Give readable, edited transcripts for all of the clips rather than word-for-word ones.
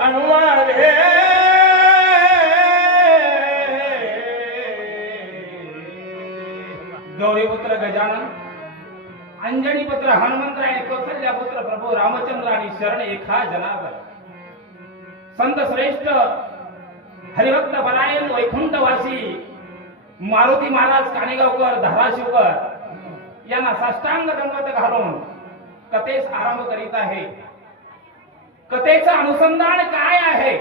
हनुमान रे गौरीपुत्र गजानन, अंजनी पुत्र हनुमंतराय, कौसल्या पुत्र प्रभू रामचंद्र आणि शरण एका जनावर संत श्रेष्ठ हरिभक्त परायण वैकुंठवासी मारुती महाराज काणेगावकर धाराशिवकर यांना साष्टांग दंडवत घालून कथेस आरंभ करीत आहे. कथेचं अनुसंधान काय आहे?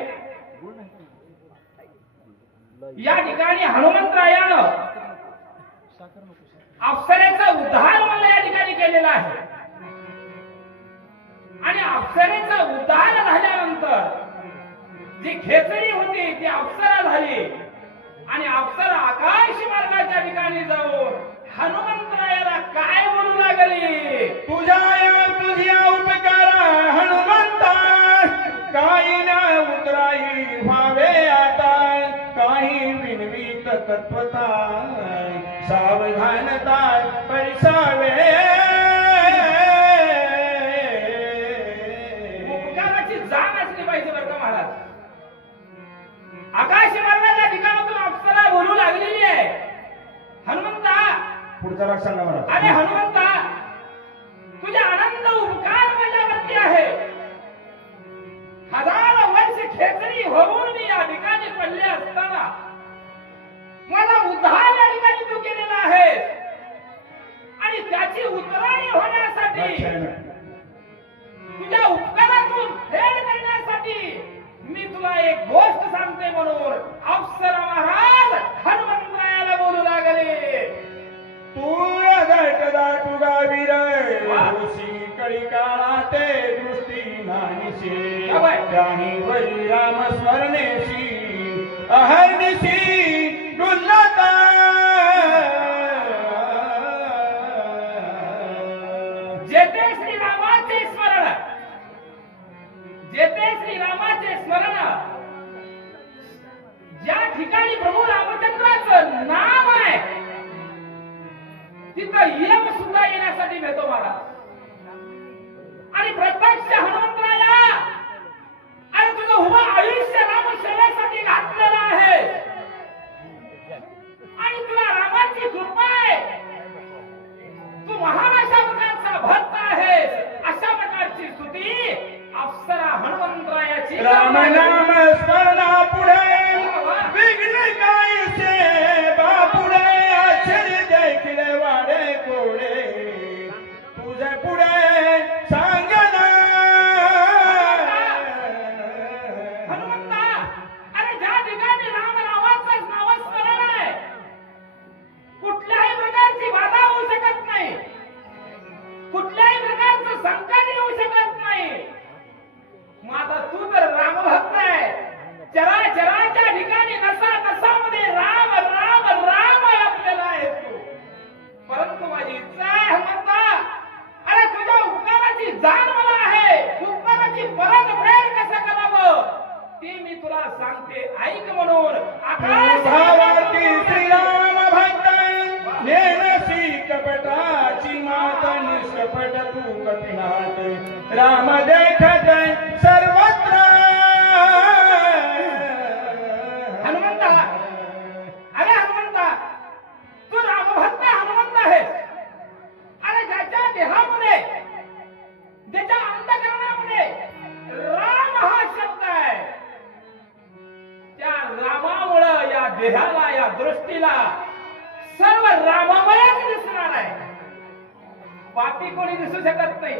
या ठिकाणी हनुमंतरायानं अप्सरेचा उद्धार मला या ठिकाणी केलेला आहे आणि अप्सरेचा उद्धार झाल्यानंतर जी खेचरी होती ती अप्सरा झाली आणि अप्सरा आकाश मार्गाच्या ठिकाणी जाऊन हनुमंतरायाला काय बोलू लागली? तुझ्या उपकारा हनुमंता काही न उतराई व्हावे आता काही विनवीत तत्वता सावधानता परिसावे. उपकाराची जाण असली पाहिजे बरं का महाराज. आकाश मार्गाच्या ठिकाणातून अप्सरा बोलू लागलेली आहे. हनुमंता पुढचा भाग सांगा मला. अरे हनुमंता, तुझे आनंद उपकार माझ्यावरती आहे. हजारो वर्ष खेचरी होऊन मी या ठिकाणी पडले असताना मला उद्धार या ठिकाणी तू केलेला आहे आणि त्याची उतरणी होण्यासाठी तुझ्या उपकारातून फेड करण्यासाठी मी तुला एक गोष्ट सांगते म्हणून अप्सरा महाराज हनुमंतरायाला बोलू लागले. तू दाटू गावीर ऋषी कळी काळा ते दृष्टी नाहीशी त्याही वरी राम स्मरणेशी अहर्निशी डुल्लता जेथे श्रीरामाचे स्मरण, जेथे श्रीरामाचे स्मरण, ज्या ठिकाणी प्रभू रामचंद्राचं नाव आहे तिथं यम सुद्धा येण्यासाठी भेटतो महाराज. आणि प्रत्यक्ष हनुमंतराया आणि तुझं उभं आयुष्य राम सेवेसाठी घातलेलं आहे आणि तुला रामाची कृपा आहे. तू महान अशा प्रकारचा भक्त आहेस. अशा प्रकारची स्तुती अप्सरा हनुमंतरायाची. राम नाम स्मरणा पुढे विघ्न कायसे बापुढे आश्चर्य देखील वाडे कोडे तुझे पुढे सांगना. हनुमंता, अरे ज्या ठिकाणी राम नावाचं नामस्मरण आहे कुठल्याही प्रकारची बाधा होऊ शकत नाही, कुठल्याही प्रकारचं संकट येऊ शकत नाही. मग आता तू तर रामभक्त आहे. चराचराच्या ठिकाणी नसा नसामध्ये राम राम राम आपल्याला आहे तू. परंतु माझी इच्छा आहे हनुमंता, अरे तुझ्या उपकाराची जाण मला आहे. उपकाराची परतफेड कसं करावं ते मी तुला सांगते, ऐक म्हणून. भावाती श्रीराम भक्त नेनसी कपटाची मात निष्कपट तू कपिनाथ राम देखत सर्वत्र. हनुमंता, अरे हनुमंता, तू रामभक्त हनुमंत आहेस. अरे ज्याच्या देहामध्ये, ज्याच्या अंतःकरणामध्ये राम हा शब्द आहे, त्या रामामुळं या देहाला, या दृष्टीला सर्व रामामयच दिसणार आहे. पापी कोणी दिसू शकत नाही,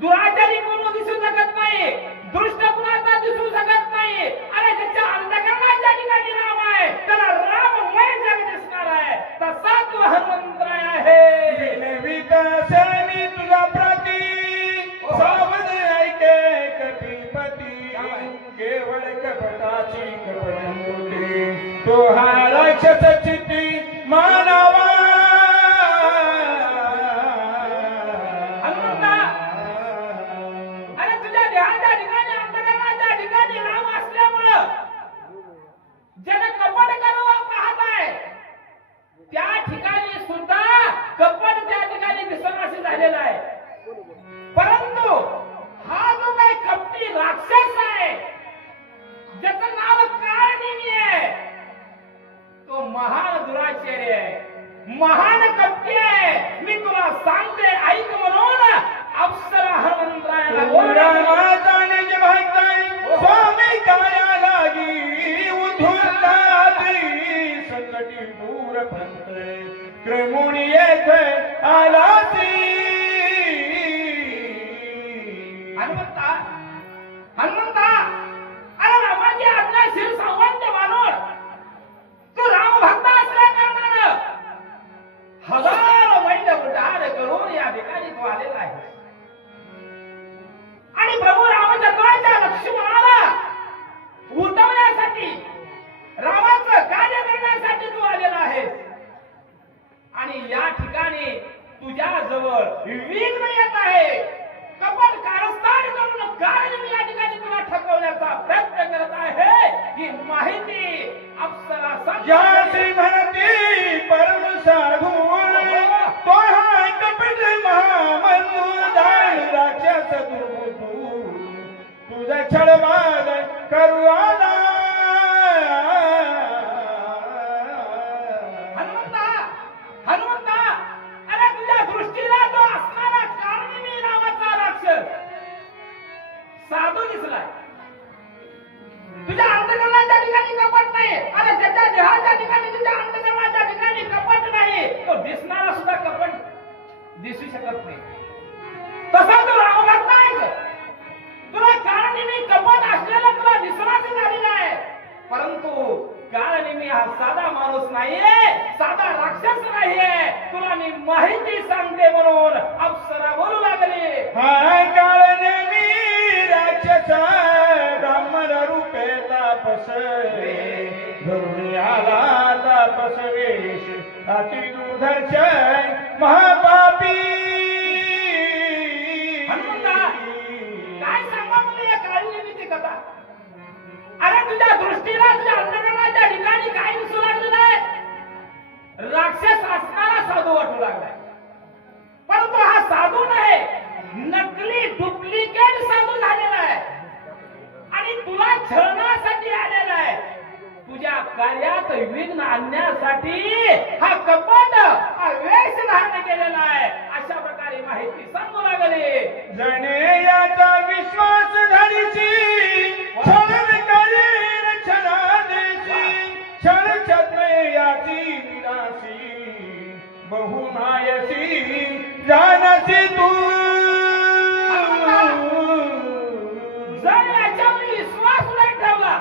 दुराचारी कोणी दिसू शकत नाही, दुष्ट कुणाचा दिसू शकत नाही. अरे ज्याच्या अंतःकरणाच्या ठिकाणी राम आहे त्याला राममय जग दिसणार आहे. तसा तू हनुमंतराय आहे. विकासनी तुझा प्रती सावध ऐके कपीपती केवळ कपटाची कपटमूर्ती तो हा राक्षस चित्ती मानवा. हनुमंता, अरे तुझ्या देहाच्या ठिकाणी, अंतःकरणाच्या ठिकाणी राम असल्यामुळं जन कपट करावं पाहत आहे त्या ठिकाणी सुद्धा कपट त्या ठिकाणी दिसणारे झालेला आहे. परंतु हा जो काही कपटी राक्षस आहे हनुमंता, हनुमंता, अरे रामाची आज्ञा शिर सावंत मानून तू रामभक्त असल्या कारणानं हजारो मैल उड्डाण करून या ठिकाणी तू आलेला आहे आणि प्रभू रामचंद्राच्या लक्ष्मणाला उठवण्यासाठी रामाचं कार्य करण्यासाठी तू आलेला आहेस आणि या ठिकाणी तुझ्या जवळ विघ्न येत आहे कपट कारस्थान करून कारण मी या ठिकाणी तुला ठकवण्याचा प्रयत्न करत आहे ही माहिती अप्सरा ज्याची म्हणती परम साधू तो हा कपट महामंदूर जाण राक्षस दुर्बुद्धू तुझा छळवाद करू आला हनुमंता, हनुमंता, अरे तुझ्या दृष्टीला तो असणारा कारणमी नावाचा राक्षस साधू दिसलाय तुझ्या अंतकरणाच्या ठिकाणी कपट नाही अरे ज्याच्या देहाच्या ठिकाणी तुझ्या अंतकरणाच्या ठिकाणी कपट नाही तो दिसणारा सुद्धा कपट दिसू शकत नाही तसा तू रामभक्त आहेस तुला कारणीमी कपट असलेला तुला दिसणारच झालेला आहे परंतु कारणीमी हा साधा माणूस नाहीये साधा राक्षस नाहीये तुला मी माहिती सांगते म्हणून अप्सरा बोलू लागली हा काळनेमी राक्षस ब्राह्मण रूपे तापस धरुणी आला तापस वेश अति दुर्धर्ष महापापी हनुमंता, काय सांगा मला या काळनेमीची कथा अरे तुझ्या दृष्टीला तुझ्या अंतकरणाच्या ठिकाणी काय दिसू लागलेलं आहे राक्षस असणारा साधू वाटू लागलाय परंतु हा साधू नाही नकली डुप्लिकेट साधू झालेला आहे आणि तुला छळण्यासाठी आलेला आहे तुझ्या कार्यात विघ्न आणण्यासाठी हा कपट हा वेश धारण केलेला आहे अशा प्रकारे माहिती सांगू लागले जणे याचा विश्वास धरीची छळ करीन छळादेशी छळ छत्रे याची विनाशी बहुनायसी जानसी तू जर याच्यावर विश्वास नाही ठेवला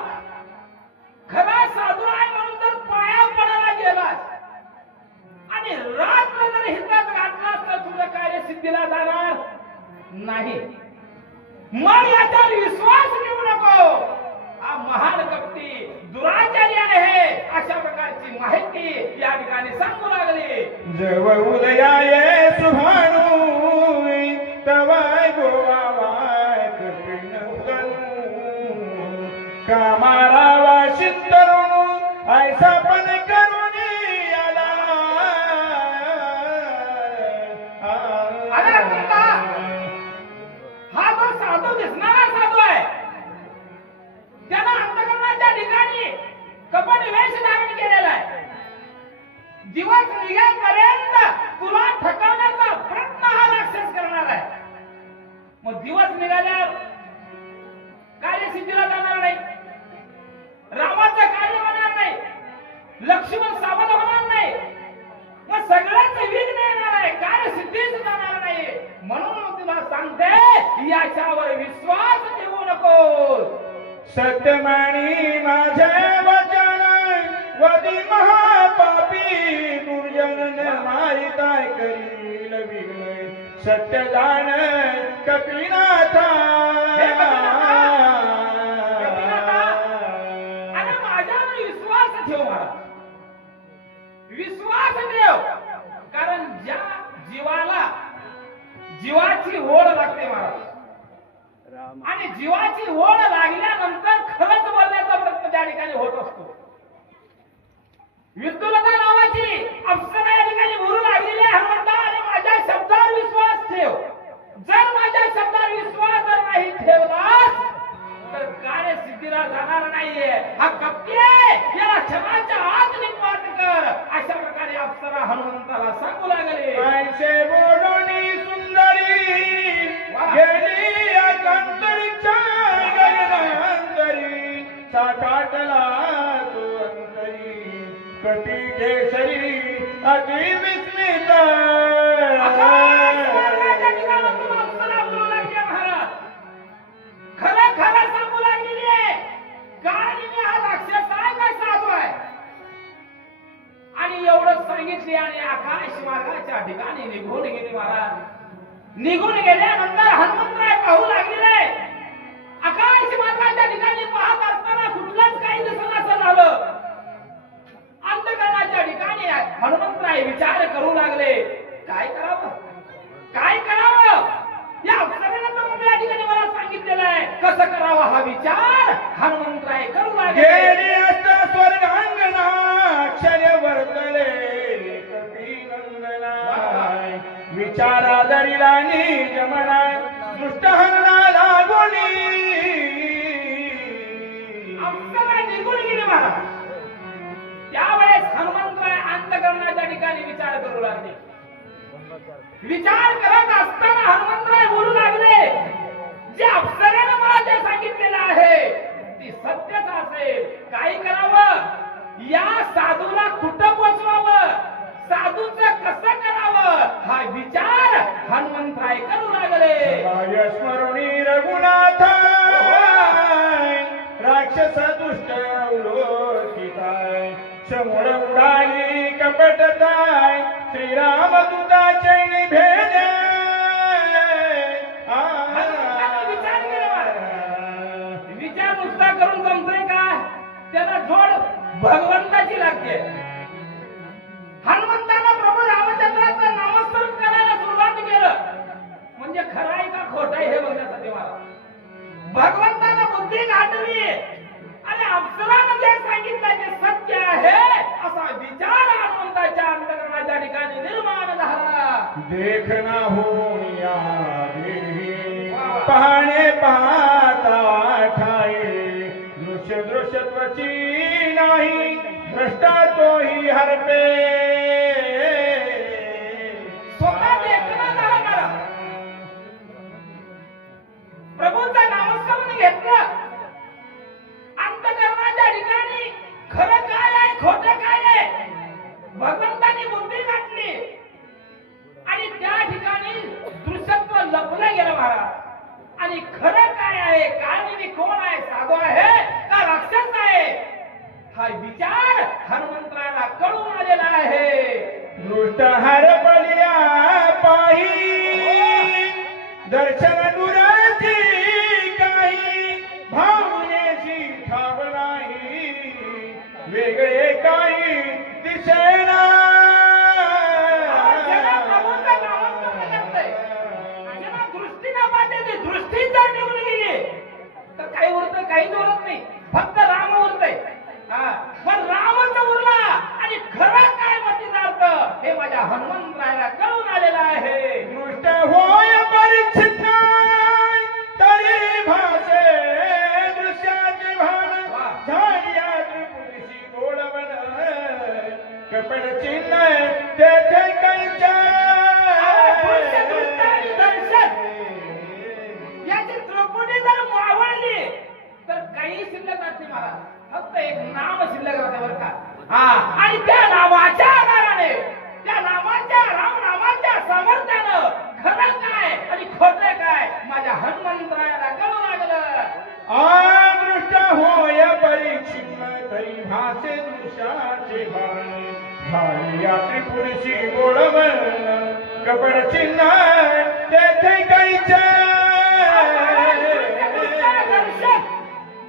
खरा साधू आहे म्हणून जर पाया पडायला गेलास आणि रात्र जर हिंदात घातलास तर तुझं कार्य सिद्धीला जाणार नाही मग याच्यावर विश्वास ठेवू नको हा महान कपटी दुराचारी आहे अशा प्रकारची माहिती या ठिकाणी सांगू लागली जव उदयाये सुभानू तवाय गोवावाय कपिन उदनू कामारा वाशित तरुणू ऐसा पण करुणी आला अरे मुलगा, हा जो साधू दिसणारा साधू आहे त्याला अंतकरणाच्या ठिकाणी कपट वेश धारण केलेला आहे दिवस निघेपर्यंत तुला ठकवण्याचा प्रयत्न हा राक्षस करणार आहे मग दिवस निघाल्यावर कार्यसिद्धीला जाणार नाही रामाचं कार्य होणार नाही लक्ष्मण सावध होणार नाही मग सगळ्याच विघ्न येणार आहे कार्यसिद्धीच जाणार नाही म्हणून तुला सांगते याच्यावर विश्वास ठेवू नको सत्यमानी माझे वचन वदी महापापी दुर्जन मारिताय करील विघ्न सत्यदान कपिनाथा आणि माझ्यावर विश्वास ठेव महाराज विश्वास ठेव कारण ज्या जीवाला जीवाची ओढ लागते महाराज आणि जीवाची ओढ लागल्यानंतर खरंच बोलण्याचा प्रयत्न त्या ठिकाणी होत असतो विद्युलता नावाची अप्सरा या ठिकाणी बोलू लागलेली आहे हनुमंता आणि माझ्या शब्दावर विश्वास ठेव जर माझ्या शब्दावर विश्वास जर नाही ठेवलास तर कार्य सिद्धीला जाणार नाहीये हा कपटी आहे याला क्षमाच्या आत निपात कर अशा प्रकारे अप्सरा हनुमंताला सांगू लागले ऐसे बोलणी सुंदरी गेली अंतरिक्षा गगनांतरी साठाटला तो अंतरी कटी केसरी अति विस्मित आणि निघून गेली महाराज. निघून गेल्यानंतर हनुमंतराय पाहू लागले. आकाश मार्गाच्या ठिकाणी पाहत असताना कुठलंच काही दिसत झालं. अंधकाराच्या ठिकाणी हनुमंतराय विचार करू लागले, काय करावं, काय करावं. या अप्सरेनं तर मला या ठिकाणी मला सांगितलेलं आहे कसं करावं. हा विचार हनुमंतराय करू लागले. गेली असता स्वर्गांगना अक्षय वर्तले कपिनंदना. विचारा दरिला निज मना दृष्ट हरणा लागोली. अप्सरा निघून गेली महाराज. त्यावेळेस हनुमंतराय अंतःकरणाच्या ठिकाणी विचार करू लागले. विचार करत असताना हनुमंतराय बोलू लागले, जे अप्सरेनं मला जे सांगितलेलं आहे ती सत्यच असेल. काय करावं, या साधूला कुठं पोचवावं, साधूचं कसं करावं, हा विचार हनुमंतराय करू लागले. स्मरुणी रघुनाथ राक्षस दुष्ट उलोकिताय. समोर उडाली कपटताय श्रीराम दूता चैनी भेदे. विचार केला. विचार नुसता करून जमतोय का, त्याला जोड भगवंताची लागते. हनुमंताला प्रभू रामचंद्राचं नामस्मरण करायला सुरुवात केलं म्हणजे खरं आहे का खोटं आहे हे बघण्यासाठी मला. भगवंताला बुद्धी घातली आणि अप्सरानं जे सांगितलं ते सत्य आहे असा विचार हनुमंताच्या अंतःकरणाच्या ठिकाणी निर्माण झाला. देखना होनिया पाहणे पाहता ठाई. दृश्य दृश्यत्वची नाही भ्रष्टा तोही हरपे. स्वतः देखणं झालं मला. प्रभूचं नामस्मरण घेतलं. अंतःकरणाच्या ठिकाणी खरं काय आहे खोटं काय आहे भगवंतांनी बुद्धी घातली आणि त्या ठिकाणी दृश्यत्व लपलं गेलं महाराज. आणि खरं काय आहे, काळनी कोण आहे, साधू आहे का राक्षस आहे, हा विचार हनुमंतराला कळून आलेला आहे. दृष्ट हरपलिया पाही दर्शन दुराची काही. भावनेची ठाव नाही वेगळे काही दिसेना. दृष्टी जर निघून गेली तर काही उरत काहीच उरत नाही, फक्त राम उरतय. पण रामच उरला आणि खरं काय मतीदार्थ हे माझ्या हनुमंतरायला कळून आलेलं आहे. दृष्ट होय परिच्छिन्न तरी भासे दृश्याचे भान. झाल्या त्रिपुटीशी गोडवन कपड चिन्ह तेथे कैच्या. याची त्रिपुटी जर मावळली तर काही शिल्लक नसते मला, फक्त एक नाम शिल्लक राहते बरं का. आणि त्या नामाच्या आधाराने, त्या नामाच्या राम नामाच्या सामर्थ्यानं खरं काय आणि खोटं काय माझ्या हनुमंतरायाला कळू लागलं. दृष्ट होय परिच्छिन्न तरी भासे दृश्याचे भान. झाल्या त्रिपुटीशी गोडवन कपड चिन्ह तेथे कैच्या.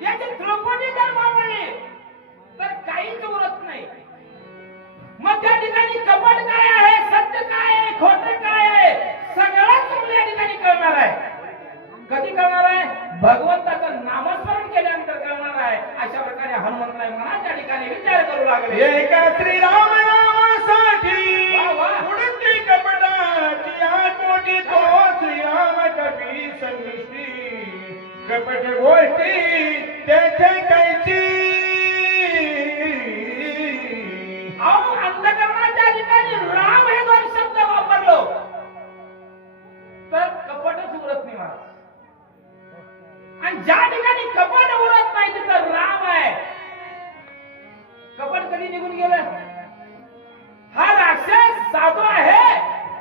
याची त्रिपुटी जर मावळली तर काहीच उरत नाही. मग त्या ठिकाणी कपट काय आहे, सत्य काय आहे, खोटं काय आहे, सगळंच तुम्हाला या ठिकाणी कळणार आहे. कधी कळणार आहे, भगवंताचं नामस्मरण केल्यानंतर कळणार आहे. अशा प्रकारे हनुमंतराय मनाच्या ठिकाणी विचार करू लागले. एका श्रीराम नामासाठी उडती कपटाची आठवटी तो श्रीराम कपी संमिष्टी. कपट गोष्टी तेथे कैची. अंधकरणाच्या ठिकाणी राम हे दोन शब्द वापरलो तर कपटच उरत नाही महाराज. आणि ज्या ठिकाणी कपट उरत नाही तिथं राम आहे. कपट कधी निघून गेलं. हा राक्षस साधू आहे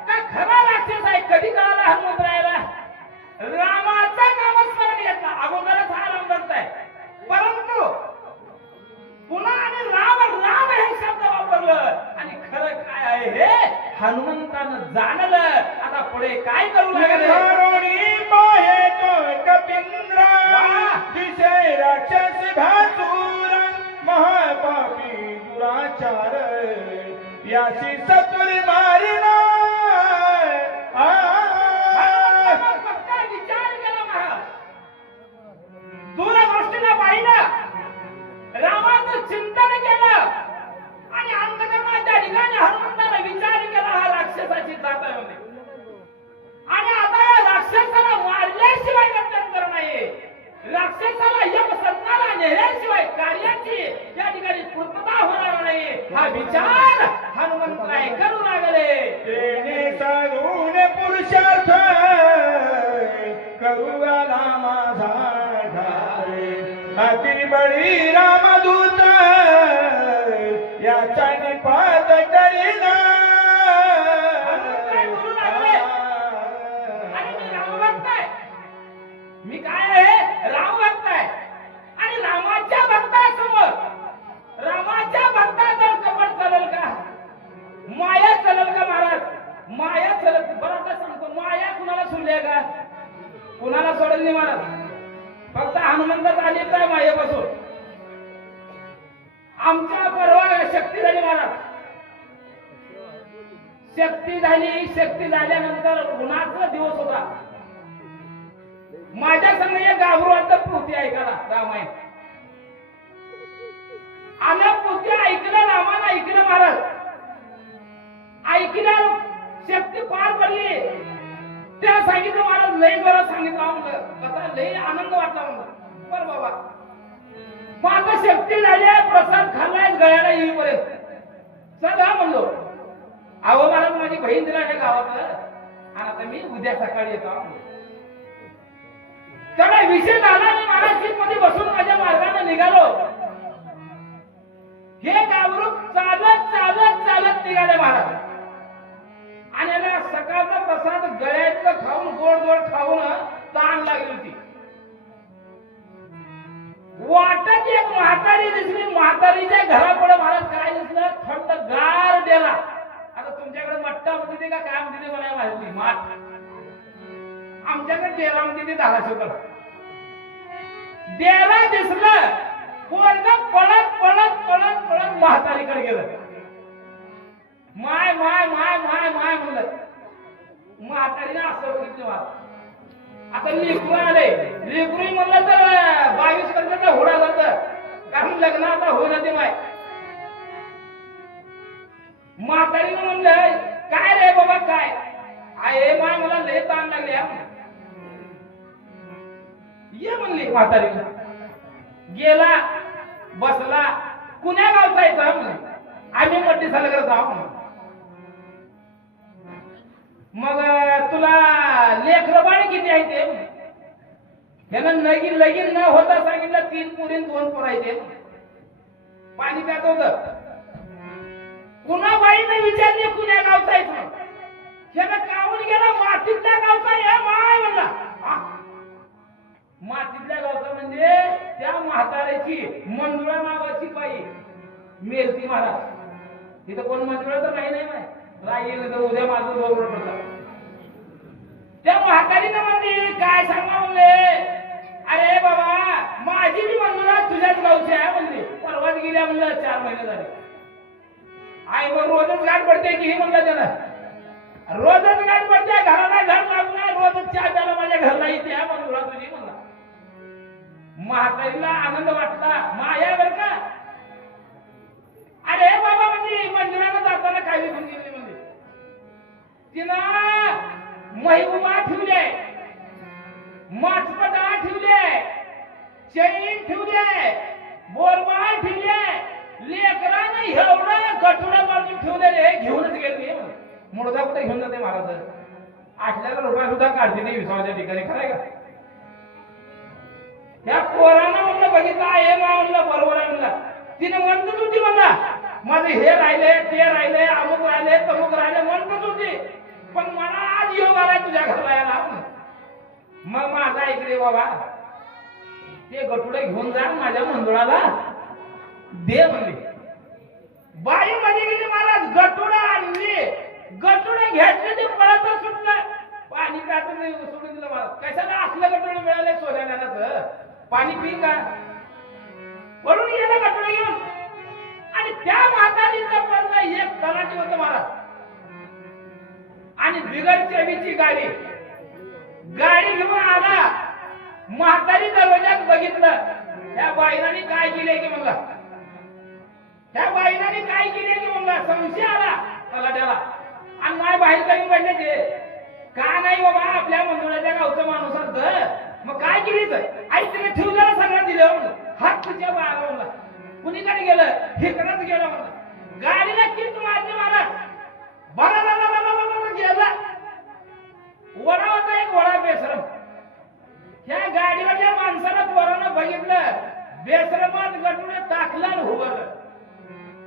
का खरा राक्षस आहे कधी कळाला हनुमंतरायाला. रामाचा नामस्मरण घेतला अगोदरच हा राम बनताय, परंतु पुन्हा आणि राम राम हे शब्द वापरलं आणि खरं काय आहे हे हनुमंतानं जाणलं. पुढे काय करू लागले धारोणी पाहे तो कपिंद्रा वाह! दिसे राक्षस भासुर महापापी दुराचार याशी सत्वर मारिना फक्त विचार केला महाराज दूरदृष्टीला पाहिलं रामाचं चिंतन केलं आणि अंतकरणाच्या ठिकाणी हनुमंताने विचार केला हा राक्षसाची जात आहे म्हणे. आणि आता या राक्षसाला मारल्याशिवाय गत्यंतर नाही राक्षसाला यम सत्ताला नेल्याशिवाय कार्याची या ठिकाणी पूर्तता होणार नाही हा विचार हनुमंतराय करू लागले तेने साधून पुरुषार्थ करुवाला माझा ठारे अति बळी रामदूत याचा निपात करीना हनुमंतराय बोलू लागले आणि मी रामभक्त आहे मी काय आहे रामभक्त आहे आणि रामाच्या भक्तासमोर रामाच्या भक्ताजवळ कपट चालेल का माया चालेल का महाराज माया चालत बरं आता सांगतो माया कुणाला सोडली का कुणाला सोडेल नाही महाराज फक्त हनुमंतच आली काय मायेपासून आमच्या परवा शक्ती झाली महाराज शक्ती झाल्यानंतर उन्हाचा दिवस होता माझ्या संग एक गाभरूवात पोथी ऐकायला रामायण आम्ही पोथी ऐकलं रामायण ऐकलं महाराज ऐकलं शक्ती पार पडली त्या सांगितलं महाराज लई बरं सांगितलं म्हणलं आता लई आनंद वाटला म्हणलं बर बाबा मग आता शक्ती झाली प्रसाद खाल्लाय गळ्याला येईपर्यंत चला म्हणलो अहो महाराज माझी बहीण दिला गावात आणि आता मी उद्या सकाळी येतो त्याला विषय झाला आणि महाराज सीट मध्ये बसून माझ्या मार्गाने निघालो हे गावरू चालत चालत चालत निघाले महाराज आणि याला सकाळचा प्रसाद गळ्यातलं खाऊन गोड गोड खाऊन ताण लागली होती वाटत एक म्हातारी दिसली म्हातारीच्या घरापुढे महाराज काय दिसलं थंड गार डेरा आता तुमच्याकडे मट्टा म्हणते ते का काय म्हणते ते मला माहिती माठ आमच्याकडे डेरा म्हणते ते धाराशिवकडे डेरा दिसलं पोरग पळत पळत पळत पळत म्हातारीकडे गेलं माय माय माय माय माय म्हणलं म्हातारीने असं बघितलं मला आता लेकरू आले लेकरू म्हणलं तर 22 वर्षाचा होडा जात कारण लग्न आता होईना ते माय म्हातारीने म्हणलं काय रे बाबा काय आहे माय मला लय ताण लागले ये म्हणली म्हातारी गेला बसला कुण्या गावचा यायचा म्हणे आम्ही मट्टी सालगर जाऊ म्हणे मग तुला लेकरं बाळ किती आहे ते ह्यानं लगीन न होता सांगितलं 3 पोरी 2 पोरायचे पाणी प्यात होत कुणा बाईने विचारले कुण्या गावचा आहे ह्यानं कावून गेला मातीतल्या गावचा आहे माय म्हणला मातीतल्या गावचा म्हणजे त्या म्हाताऱ्याची मंजुळा नावाची बाई मेलती महाराज तिथं कोण मंजुळा तर नाही माय राहील तर उद्या माझं बरोबर पडतं त्या म्हातारीनं म्हणली काय सांगा म्हणले अरे बाबा माझी बी मंजुळा तुझ्याच गावची आहे म्हणली परवाच गेल्या म्हणलं 4 महिने झाले आई मग रोजच गाठ पडते की हे म्हणलं त्यानं रोजच गाठ पडते घराला घर लागला रोजच चहा प्यायला माझ्या घरला येते मंजुळा तुझी म्हणला म्हातारीला आनंद वाटला माया बर का अरे बाबा म्हणजे मंजुळाला जाताना काय विकून गेली म्हणजे तिनं महिबुबा ठेवले माचपटा ठेवले चैन ठेवले बोरमाळ ठेवले लेकरानं एवढं गठुडं बांधून ठेवलेले घेऊनच गेले मुळदा कुठे घेऊन जाते महाराज 8,00,000 रुपये सुद्धा काढते नाही विसावाच्या ठिकाणी खरंय का या पोरानं म्हणलं बघितलं आहे म्हणलं बरोबर आहे म्हणलं तिने म्हणतच होती म्हणला माझे हे राहिले ते राहिले अमुक राहिले तमुक राहिले म्हणतच होती पण मला आज योग आलाय तुझ्या घरला यायला मग माझा ऐक रे बाबा ते गटुडे घेऊन जा माझ्या मंजुळाला दे म्हणले बाई मध्ये गेली महाराज गटुडा आणली गटुडे घेतले ते पळत सुटलं पाणी प्यायचं नाही सोडून दिलं मला. कशाला असलं गटोडे मिळाले सोन्या नानाचं? पाणी पी का? वळून गेलं गटोडे घेऊन. आणि त्या म्हातारीचा पोरगा एक तलाठी होतं महाराज. आणि बिगर चवीची गाडी घेऊन आला. म्हातारी दरवाजात बघितलं. त्या बाईनाने काय केले की म्हणला, त्या बाईनाने काय केले की म्हणला, संशय आला तलाट्याला. आणि माय बाहेर करून पडण्याचे का नाही बाबा, आपल्या मंजुळाच्या गावचं माणूस असतं मग काय केलीच आई तिने ठेवलेलं सगळं दिलं. हात तुझ्या बाळाला म्हणला. कुणीकडे गेलं? हिकडंच गेलं म्हणला. गाडीला किट मारली महाराज. बरा गेला. वडा होता एक वडा बेसरम. ह्या गाडीवरच्या माणसाला पोरानं बघितलं. बेसरमात गटुडे टाकलं आणि उभारलं.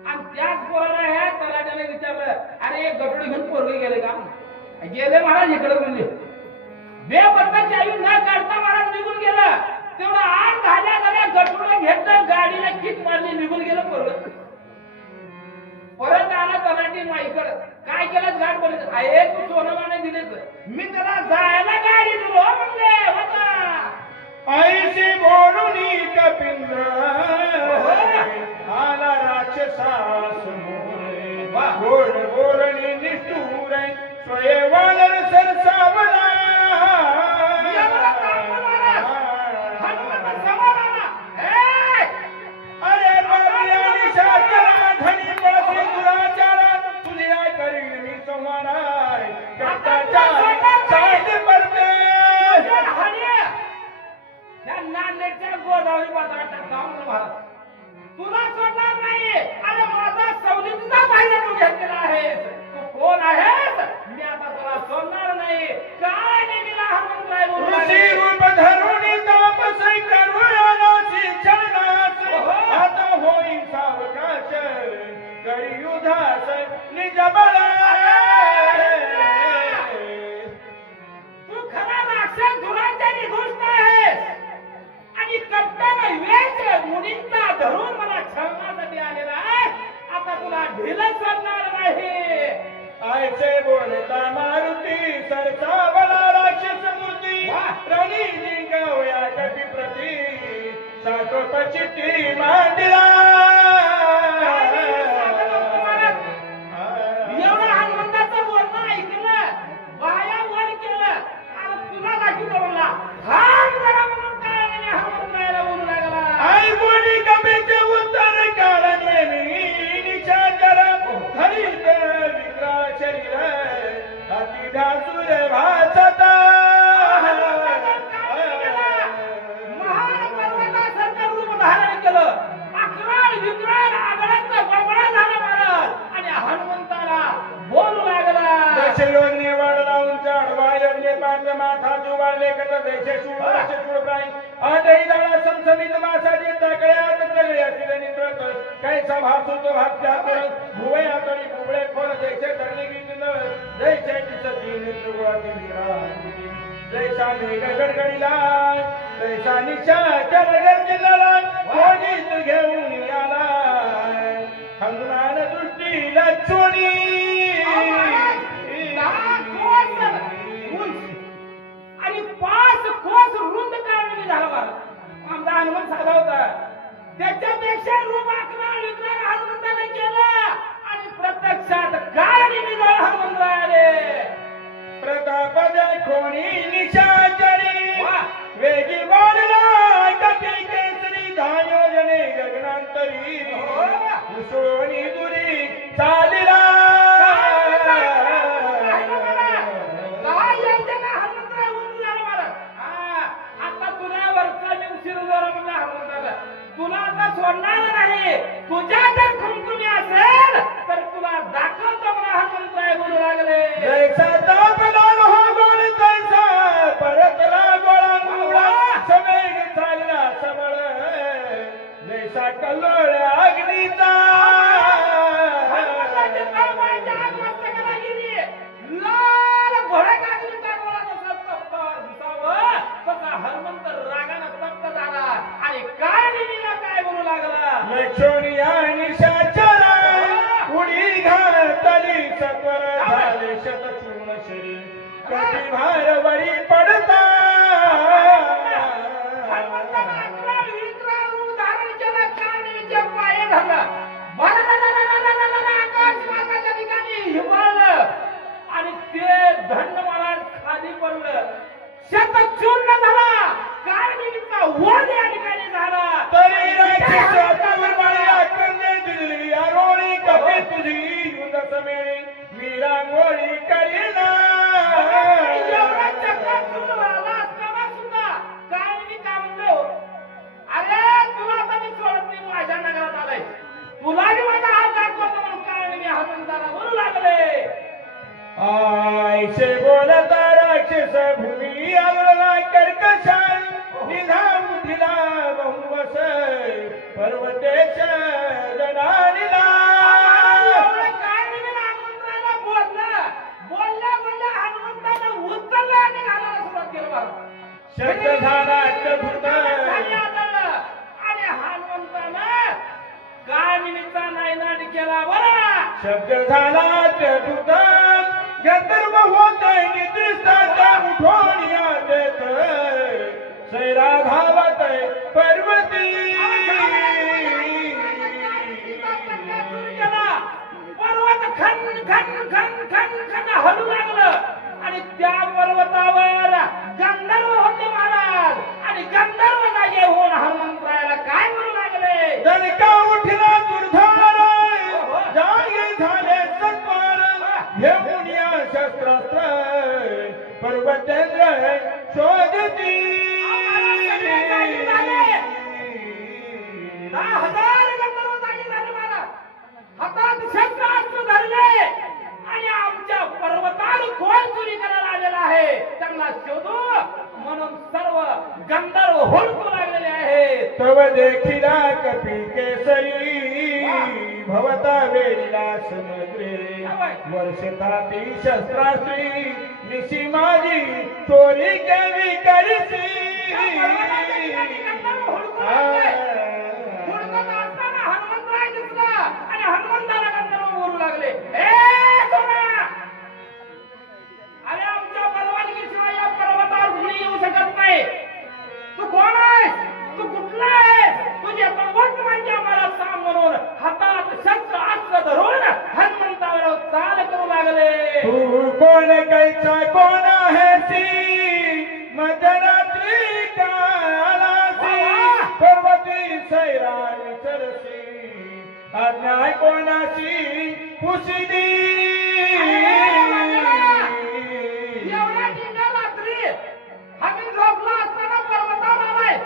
आणि त्याच पोराला ह्या तलाट्याने विचारलं, अरे गटुडे घेऊन पोरगे गेले का? गेले महाराज इकडे म्हणले. बेपत्ता चावी न काढता महाराज निघून गेला. तेवढं आठ झाल्या गटुडे घेतलं, गाडीला किक मारली, निघून गेलं पोरग. परत आला तलाठी माईकडे. काय केलं? गाड बोलले, आहे तू सोनामाने दिलेच, मी त्याला जायला गाडी दिलो म्हणले होता. ऐसे बोलून कपिंद्र आला राक्षसास मोरे. गोड गोरणी निष्ठूर स्वयंवानर सरसावला. अरे बाबी आणि शास्त्रा धनी पळसी दुराचारा तुझ्या करीन मी संहार. कष्टाच्या साथ पडते त्या नांदेडच्या गोदावरी बाजारात टाकला महाराज. तुला सोडणार नाही. अरे माझा सवलतीचा पाहिजे तू घेतलेला आहेस. तू कोण आहेस? मी आता तुला सोडणार नाही. काय नेमीला हनुमंतराय बोलू ऋषी रूप धरून तापसै करुणाला शिक्षणास. आता होई सावकाश कलियुधास निज बळ. तू खरा राक्षस धुरांच्या निधुष्ट आहेस. आणि कप्प्याला वेच मुनींचा धरून मला छळण्यासाठी आलेला आहे. आता तुला ढिलं सोडणार नाही. ऐसे बोलता मारुती सरसावला राक्षस मूर्ती. रणी जिंकावया कपी प्रती सातोपचिती मांडला. एवढं हनुमंताचं बोलणं ऐकलं, बाया वर केलं आणि तुला दाखवलं म्हणला थांब जरा म्हणून काय म्हणे हनुमंताला बोलू लागला. आई बोली कपीचे उत्तर काळ नेमी निशाचर हरित विक्राळ शरीर हाती ढासूर भासता. महान पर्वतासारखं रूप धारण केलं. अकराळ विक्राळ आगळाचा बळबळा झाला महाराज. आणि हनुमंताला बोलू लागला. जसे योजने वाढ लावून चढवा योजने पांढर माथा जुवाळले कट जैसे शूळ प्राणी आठही दाळा समसमित मासाची तकड्यात तगड्या तिले नित्रत कैसा भासुतो भात्या करत भुवे आतडी बुबळे खोल जैसे धरली गीत न जैसे किसती नित्रगुळाती मीरा जैसा मेघ गडगडीला जैसा निशाचर गर्जनाला कोणीच घेऊन आला हनुमान दृष्टीला चोणी. आणि 5 कोस रुंद काढून झाला महाराज. आमचा हनुमान साधा होता. त्याच्यापेक्षा रूप अकराळ विक्राळ हनुमंताने केलं. आणि प्रत्यक्षात गाडी निघाल हनुमंतरायाने. प्रताप कोणी निशाचरी वेगी वाढला कपी केसरी धायोजने गगनांतरी उसळणी दुरी चालिला. आता तुला वरचा मी शिरजोरा म्हणला हनुमंताला तुला आता सोडणार नाही. तुझ्या जर खुमखुमी असेल तर तुला दाखवतो मला हनुमंतराय बोलू लागले. जैसा तापलाल हो गोळ तैसा परतला गोळा मुळा समेघ चालला सबळ जैसा कल्लोळ अग्नीचा. हनुमंताची तलवारच्या आग मस्तकाला गेली. लाल भडक अग्नीचा गोळा जसा तप्तावर दिसावं तसा हनुमंत रागानं तप्त झाला. आणि काय निमीला काय बोलू लागला. लक्षणी आणि शाचरा उडी घातली सत्वर झाले शतचूर्ण शरीर कटी भार झालं. आकाश मार्गाच्या ठिकाणी हिमालय आणि ते धन्य महाराज खाली पडलं. शतचूर्ण झाला. कारणीचा वध या ठिकाणी झाला. तरी राक्षसातून मला कन्ये दिली आरोळी कपी तुझी युद्ध समेळी मी रांगोळी करीना. एवढा चक्कर सुरू झाला असताना सुद्धा कारणीने काय म्हणतो, अरे तुला आता मी सोडत नाही, माझ्या नगरात आलाय, तुला मी माझा हात दाखवतो म्हणून कारणीने हातांना बोलू लागले. आयशे बोलता राक्षस भूमी आलोला कर्कशाय निधा उठिला बहुवस पर्वतेश जनानिला. एवढं कारणीने हनुमंताला बोलल्या हनुमंतानं उचललं आणि घालायला सुरुवात केलं बरं. शब्द झाला अद्भुत खाली आदळलं आणि हनुमंतानं कारणीचा नायनाट केला बरं. शब्द झाला अद्भुत गंधर्व होते निद्रिस्ताचा उठोनिया देत सैरा धावत पर्वती. पर्वत खन खन खन खन खन हलू लागलं आणि त्या पर्वतावर गंधर्व होते महाराज आणि गंधर्व जागे होऊन हनुमंतरायाला काय म्हणू लागले. दणका उठला दुर्धार जागे झाले सत्वार घेऊन या शस्त्रास्त्र पर्वतेंद्र शोधती. 10,000 गंधर्व जागे झाले महाराज. हातात शस्त्रास्त्र धरले आणि आमच्या पर्वतावर कोण चोरी करायला आलेला आहे त्यांना शोधू म्हणून सर्व गंधर्व हुडकू लागलेले आहेत. तव देखिला कपी केसरी भवता वेळीला समुद्रे वर्षताती शस्त्रास्त्री निशी माझी चोरी केवी करसी. हुडकत असताना हनुमंतराय दिसला आणि हनुमंताला गंधर्व बोलू लागले, अरे आमच्या परवानगीशिवाय या पर्वतावर कुणी येऊ शकत नाही. तू कोण आहेस, तू कुठला आहेस, तुझी गोष्ट माहिती आम्हाला सांग म्हणून हातात शस्त्र अस्त्र धरून हनुमंतावर चाल करू लागले. तू कोण कैसा कोण आहेसी मध्यरात्री कालासी पर्वती सैरा विचरसी अन्याय कोणाची पुसिदी. एवढ्या दिंड्या रात्री आम्ही झोपला असताना पर्वतावर आलाय,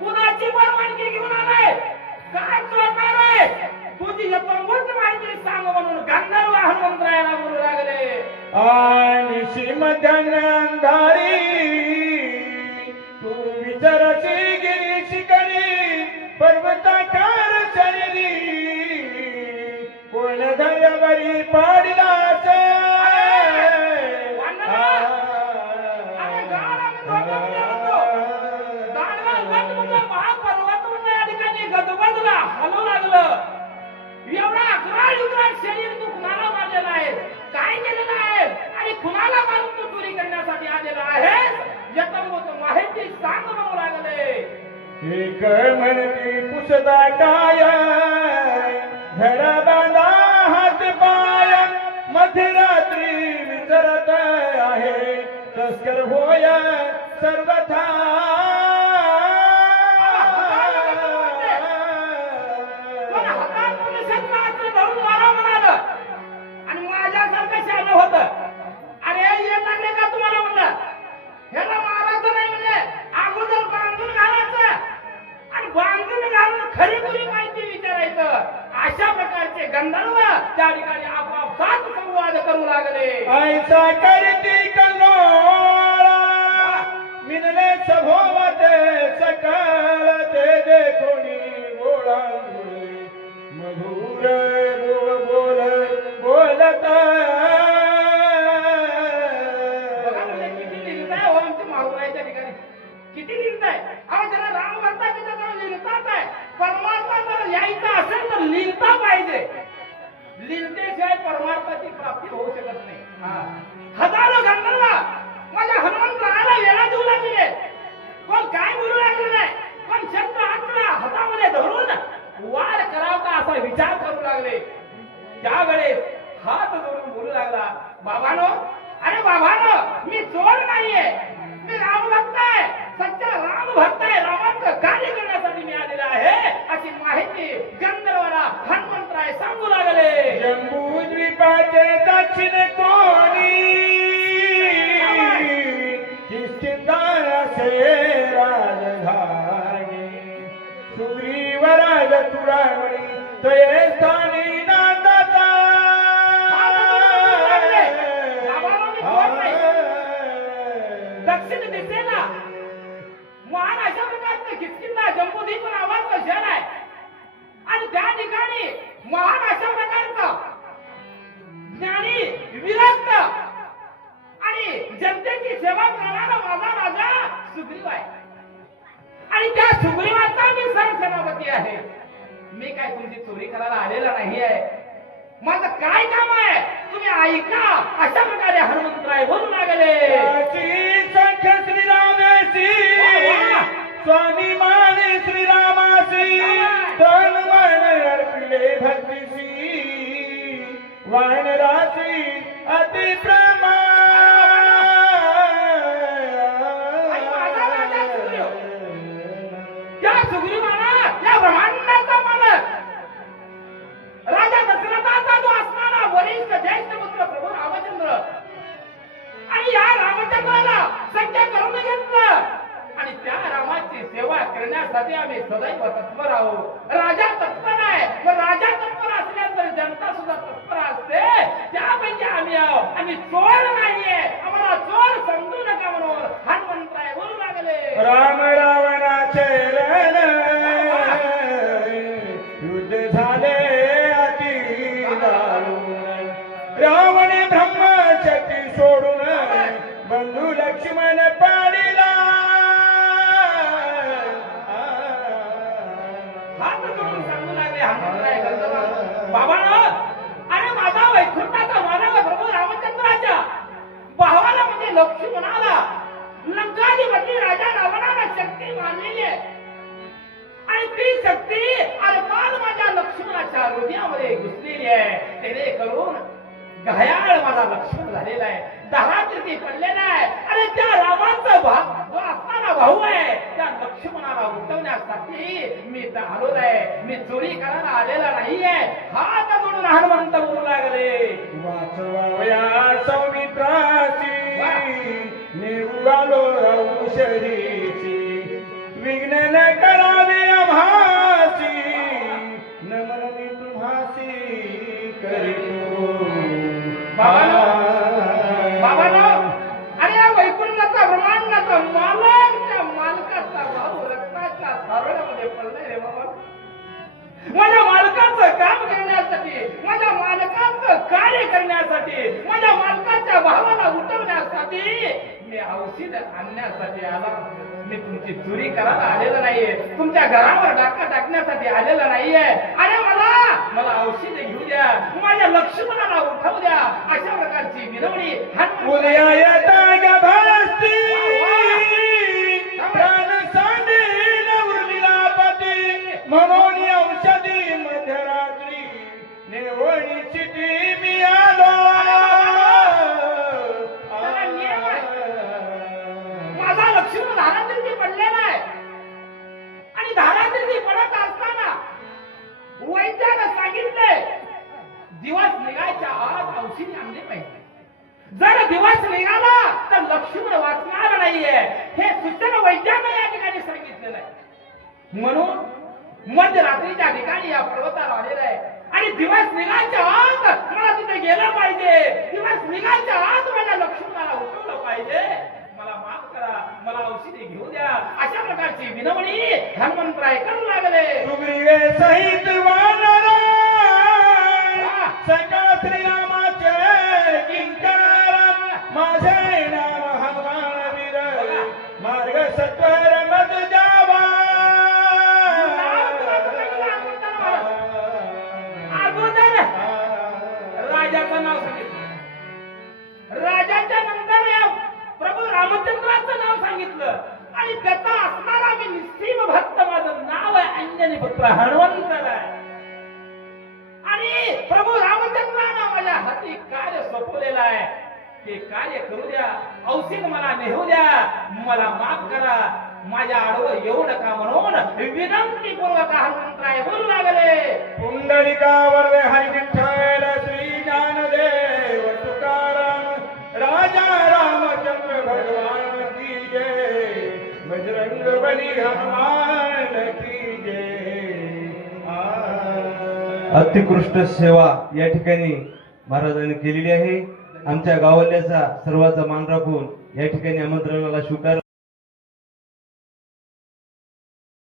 कुणाची परवानगी घेऊन आलाय, काय चोरणार आहे, तुझी यथाभूत माहिती सांग म्हणून गंधर्व हनुमंतरायाला बोलू लागले. आणि श्रीमध्यान अंधारी तू विचारशी गिरी शिकरी पर्वताकार शरीरी कोण धर्यावरी पाडला हलू लागलं. एवढा अकराळ शरीर तू कुणाला मारलेला आहे, काय केलेलं आहे आणि कुणाला मारून तू चोरी करण्यासाठी आलेला आहे यथाभूत माहिती सांग म्हणू लागले. एक म्हणती पुसदा काय धरा बांधा हात पाय मध्यरात्री विचारत आहे तस्कर होय सर्वथा. आणि माझ्यासारखं शान होत, अरे येत लागले का तुम्हाला म्हणलं, ह्याला मारायचं नाही म्हणजे अगोदर बांधून घालायचं आणि बांधून घालून खरी खरी माहिती विचारायचं. अशा प्रकारचे गंधर्व त्या ठिकाणी आपापसात संवाद करू लागले. ऐसा करती कल्लोळा मिनले सभोवते सकळ ते देखोनी गोळांगुळे मधुर बोल बोलत. किती लिहिताय हो आमच्या माहुराच्या ठिकाणी, किती लिहिताय. अहो ज्याला राम म्हणता की त्याला लिहितात आहे, परमात्मा जर यायचं असेल तर लिहिता पाहिजे, लिहिल्याशिवाय परमार्थाची प्राप्ती होऊ शकत नाही. हजारो गंधर्व माझ्या हनुमंतरायाला वेळा देऊ लागले, कोण काय बोलू लागले नाही, पण शस्त्र अस्त्र हातामध्ये धरून वार करावता असा विचार करू लागले. त्यावेळेस हात जोडून बोलू लागला, बाबानो, अरे बाबानो, मी चोर नाहीये, मी रामभक्त आहे, सच्चा रामभक्त आहे, रामाचं कार्य करण्यासाठी मी आलेला आहे अशी माहिती गंधर्वाला हनुमंतराय सांगू लागले. जम्बूद्वीपाचे दक्षिण कोणी किष्किंधासे राजधानी सुग्रीवराज चुडामणी तये स्थानी नांदता. दक्षिण दिशेला महान अशा प्रकारचं किष्किंधा जम्बूद्वीप नावाचं शहर आहे आणि त्या ठिकाणी महान अशा प्रकारचं ज्ञानी विरक्त आणि जनतेची सेवा करणारा माझा राजा सुग्रीव आहे आणि त्या सुग्रीवाचा मी सरसेनापती आहे. मी काय तुमची चोरी करायला आलेला नाही आहे. माझं काय काम आहे तुम्ही ऐका अशा प्रकारे हनुमंतराय बोलू लागले. संख्य श्रीरामेसी स्वामी माने श्रीरामासी तन मन अर्पिले भक्तीसी वानरासी अति प्रेमा. त्या सुग्रीवाला या ब्रह्मांडाचा मालक राजा दशरथाचा जो असणारा वरिष्ठ ज्येष्ठ पुत्र प्रभू रामचंद्र आणि या रामचंद्राला सख्य करून घेतलं आणि त्या रामाची सेवा करण्यासाठी आम्ही सदैव तत्पर आहोत. राजा तत्पर आहे व राजा तत्पर असल्यानंतर जनता सुद्धा तत्पर असते. त्यापैकी आम्ही आहोत. आम्ही चोर नाहीये, आम्हाला चोर समजू नका म्हणून हनुमंतराय बोलू लागले. राम रावणाचे रण युद्ध झाले अति दारुण. रावणे ब्रह्मशक्ती सोडून बंधू लक्ष्मण पाडिला. हात जोडून सांगू लागले हनुमंतराय गंधर्वाला, बाबांनो, अरे माझा वैकुंठाचा मानव प्रभू रामचंद्राच्या भावाला म्हणजे लक्ष्मणाला लंकाधिपती राजा रावणाला शक्ती मानलेली आहे आणि ती शक्ती अल्पाद माझ्या लक्ष्मणाच्या हृदयामध्ये घुसलेली आहे. तेने करून घायाळ माझा लक्ष्मण झालेला आहे, दहातीर्थी पडलेला आहे. अरे त्या रामाचा जो असणारा भाऊ आहे त्या लक्ष्मणाला उठवण्यासाठी मी इथं आलो आहे. मी चोरी करायला आलेला नाहीये. हात जोडून हनुमंत बोलू लागले. वाचवावया सौमित्राची निवलो औषधीची विघ्न न करावे आम्हासी नमन मी तुम्हासी करीतो. बाबांनो, अरे या वैकुंठाचा ब्रह्मांडाचा मालक त्या मालकाचा भाऊ रक्ताच्या धारोड्यामध्ये पडलाय रे बाबा. माझ्या मालकाचं काम करण्यासाठी, माझ्या मालकाचं कार्य करण्यासाठी, माझ्या मालकाच्या भावाला उठवण्यासाठी मी औषध आणण्यासाठी आला. मी तुमची चोरी करायला आलेला नाहीये, तुमच्या घरावर डाका टाकण्यासाठी आलेला नाहीये. अरे मला औषध घेऊ द्या, माझ्या लक्ष्मणाला उठवू द्या अशा प्रकारची विनवणी उदया येता गभस्ती प्राण सांडील उर्मिलापती म्हणून औषधी मध्यरात्री नेवणी चिठी मी आलो. माझा लक्ष्मण धारातीर्थी पडलेला आहे आणि धारातीर्थी पडत असताना वैद्यानं सांगितलंय दिवस निघायच्या आत औषधी आणली पाहिजे. जर दिवस निघाला तर लक्ष्मण वाचणार नाहीये हे सूचना वैद्यानं या ठिकाणी सांगितलेलं आहे. म्हणून मध्यरात्रीच्या ठिकाणी या पर्वताला आलेला आहे आणि दिवस निघायच्या आत मला तिथे गेलं पाहिजे. दिवस निघायच्या आत माझ्या लक्ष्मणाला उठवलं पाहिजे. मला माफ करा, मला औषधी घेऊ द्या अशा प्रकारची विनवणी हनुमंतराय करू लागले. सुग्रीवे सहित वानर सकळ श्रीरामाचे किंकर माझे नाव हनुमान वीर मार्ग सत्वर मज जावा. अगोदर राजाचं नाव सांगितलं, राजाच्या नंतर या प्रभू रामचंद्राचं नाव सांगितलं आणि त्याचा असणारा मी निस्सीम भक्त माझं नाव आहे अंजनी पुत्र हनुमंत आहे. हाती कार्य सोपवलेलं आहे ते कार्य करू द्या. औषध मला नेऊ द्या. मला माफ करा. माझ्या आडवं येऊ नका म्हणून विनंतीपूर्वक हनुमंतराय बोलू लागले. पुंडलिकावर हरी विठ्ठल श्री ज्ञानदेव तुकाराम राजा रामचंद्र भगवान की जय. बजरंग बली हनुमान की जय. अत्युत्कृष्ट सेवा या ठिकाणी महाराजांनी केलेली आहे. आमच्या गावल्याचा सर्वांचा मान राखून या ठिकाणी आमंत्रणाला स्वीकार